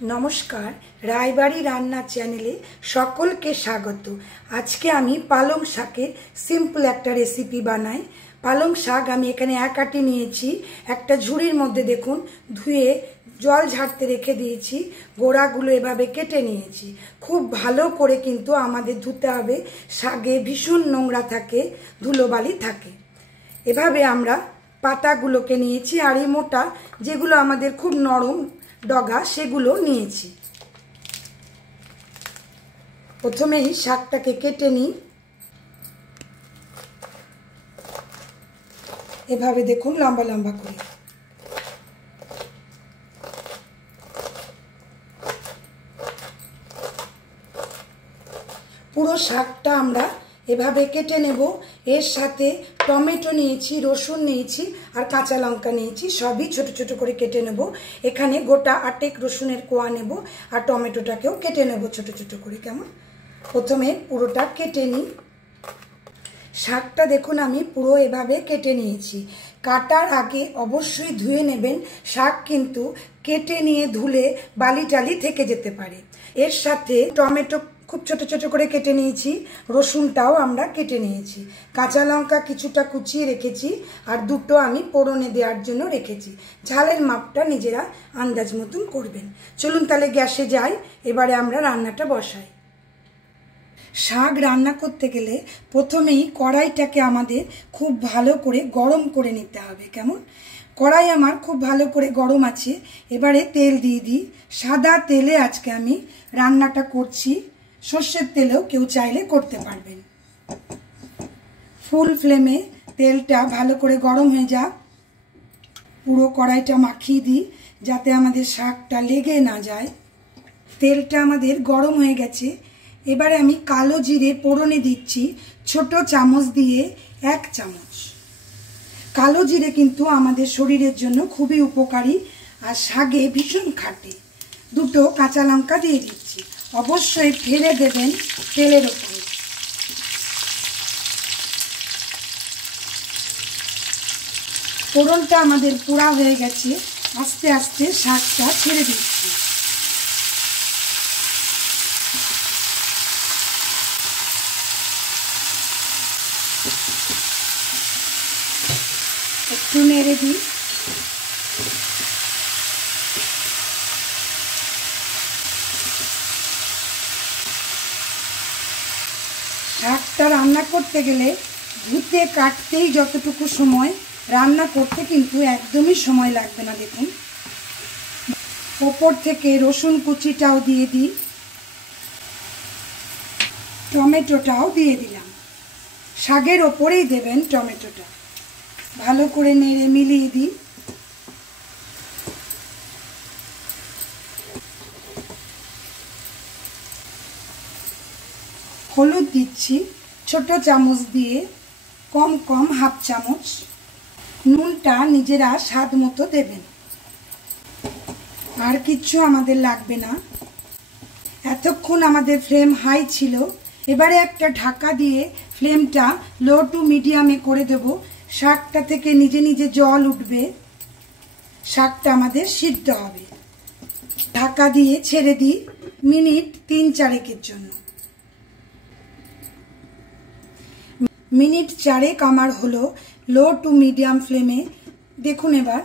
नमस्कार रायबाड़ी रान्ना चैनेले सकलके स्वागत। आज के आमी पालंग शाकेर सिम्पल एकटा रेसिपि बनाई। पालंग शाक आमी एखाने एक आटी नियेछि, एकटा झुड़िर मध्य देखुन धुए जल झाड़ते रेखे दिएछि, गोड़ागुलो एभाবে केटे नियेछि। खूब भालो करे किन्तु आमादेर धुते होबे, शाके भीषण नोंगरा थाके, धुलोबाली थाके। एभाবে आमरा पातागुलोके नियेछि आर एई मोटा जेगुलो आमादेर खूब नरम डगा सेगुलो नियेछि। प्रथमेई शाकटाके केटे निई। एभाবে देखुन लम्बा लम्बा करे। पुरो शाकटा आमरा एभाবে केटे नेब। एर साथे टमेटो निয়েছি, रसुन निয়েছি और काँचा लंका निয়েছি, सबई छोटो छोटो करे केटे नेब। एखाने गोटा 8 रसुनेर कोया नेब और टमेटोटाकेও केटे नेब छोटो छोटो करे। केमन प्रथमे पुरोटा केटे निই। शाकटा देखुन आमी पुरो एभाবে केटे निয়েছি। काटार आगे अवश्यई धुए नेबेन। शाक किन्तु केटे निये धुले बाली टाली थेके जेते पारे। एर साथे टमेटो खूब छोटो छोटो करे केटे निয়েছি, रसुनटाও আমরা কেটে নিয়েছি, কাঁচা লঙ্কা কিছুটা কুচিয়ে রেখেছি আর দুটো আমি পোড়নে দেওয়ার জন্য রেখেছি। ঝালের মাপটা নিজেরা আন্দাজ মতন করবেন। চলুন তাহলে গ্যাসে যাই, এবারে আমরা রান্নাটা বসাই। শাক রান্না করতে গেলে প্রথমেই কড়াইটাকে আমাদের খুব ভালো করে গরম করে নিতে হবে। কেমন কড়াই আমার খুব ভালো করে গরম আছে। এবারে তেল দিয়ে দিই। সাদা তেলে আজকে আমি রান্নাটা করছি, সরষের তেলেও কেউ চাইলে করতে পারবেন। ফুল ফ্লেমে তেলটা ভালো করে গরম হয়ে যাক। পুরো কড়াইটা মাখিয়ে দিই যাতে আমাদের শাকটা লেগে না যায়। তেলটা আমাদের গরম হয়ে গেছে। এবারে আমি কালো জিরে ফোড়নে দিচ্ছি ছোট চামচ দিয়ে 1 চামচ। কালো জিরে কিন্তু আমাদের শরীরের জন্য খুবই উপকারী আর শাকে ভীষণ খাটে। দুটো কাঁচা লঙ্কা দিয়ে দিচ্ছি। অবশ্যই ফেলে দেবেন তেলের উপরে। ফোড়নটা আমাদের পোড়া হয়ে গেছে। আস্তে আস্তে শাকটা ছেড়ে দিচ্ছি। একটু নেড়ে দিই। শাকটা রান্না করতে গেলে ধুতে কাটতেই যতটুকু সময়, রান্না করতে কিন্তু একদমই সময় লাগবে না। দেখুন ওপর থেকে রসুন কুচিটাও দিয়ে দিই, টমেটোটাও দিয়ে দিলাম। শাকের ওপরেই দেবেন টমেটোটা। ভালো করে নেড়ে মিলিয়ে দিই। হলুদ দিচ্ছি ছোট চামচ দিয়ে, কম কম হাফ চামচ। নুনটা নিজেরা স্বাদ মতো দেবেন। আর কিচ্ছু আমাদের লাগবে না। এতক্ষণ আমাদের ফ্লেম হাই ছিল। এবারে একটা ঢাকা দিয়ে ফ্লেমটা লো টু মিডিয়ামে করে দেব। শাকটা থেকে নিজে নিজে জল উঠবে, শাকটা আমাদের সিদ্ধ হবে। ঢাকা দিয়ে ছেড়ে দিই মিনিট 3-4 জন্য। মিনিট 4 আমার হলো লো টু মিডিয়াম ফ্লেমে। দেখুন এবার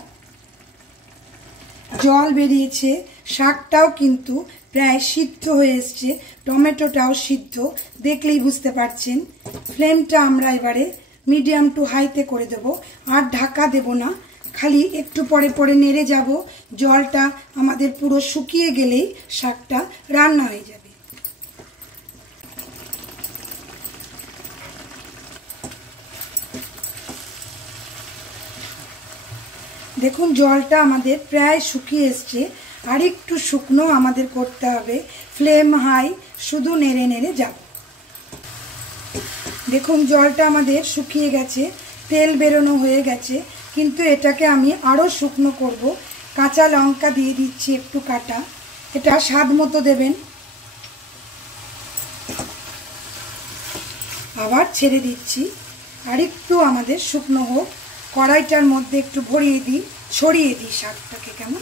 জল বেরিয়েছে, শাকটাও কিন্তু প্রায় সিদ্ধ হয়ে এসছে, টমেটোটাও সিদ্ধ, দেখলেই বুঝতে পারছেন। ফ্লেমটা আমরা এবারে মিডিয়াম টু হাইতে করে দেব। আর ঢাকা দেব না, খালি একটু পরে পরে নেড়ে যাব। জলটা আমাদের পুরো শুকিয়ে গেলেই শাকটা রান্না হয়ে যাবে। দেখুন জলটা আমাদের প্রায় শুকিয়ে এসছে। আর একটু শুকনো আমাদের করতে হবে। ফ্লেম হাই, শুধু নেড়ে নেড়ে যাব। দেখুন জলটা আমাদের শুকিয়ে গেছে, তেল বেরোনো হয়ে গেছে, কিন্তু এটাকে আমি আরও শুকনো করব। কাঁচা লঙ্কা দিয়ে দিচ্ছি একটু কাটা, এটা স্বাদ মতো দেবেন। আবার ছেড়ে দিচ্ছি। আর একটু আমাদের শুকনো হোক। কড়াইটার মধ্যে একটু ভরিয়ে দিই, ছড়িয়ে দিই শাকটাকে। কেমন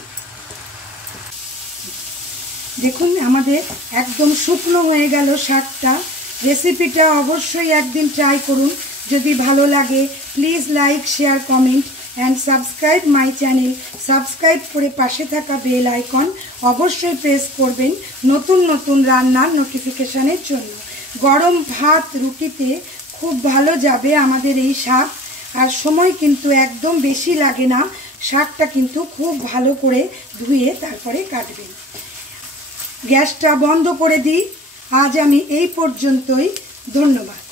দেখুন আমাদের একদম শুকনো হয়ে গেল শাকটা। রেসিপিটা অবশ্যই একদিন ট্রাই করুন। যদি ভালো লাগে please like, share, comment and subscribe my channel. Subscribe করে পাশে থাকা বেল আইকন অবশ্যই প্রেস করবেন নতুন নতুন রান্নার নোটিফিকেশানের জন্য। গরম ভাত, রুটিতে খুব ভালো যাবে আমাদের এই শাক। আর সময় কিন্তু একদম বেশি লাগে না। শাকটা কিন্তু খুব ভালো করে ধুয়ে তারপরে কাটবেন। গ্যাসটা বন্ধ করে দিই। আজ আমি এই পর্যন্তই। ধন্যবাদ।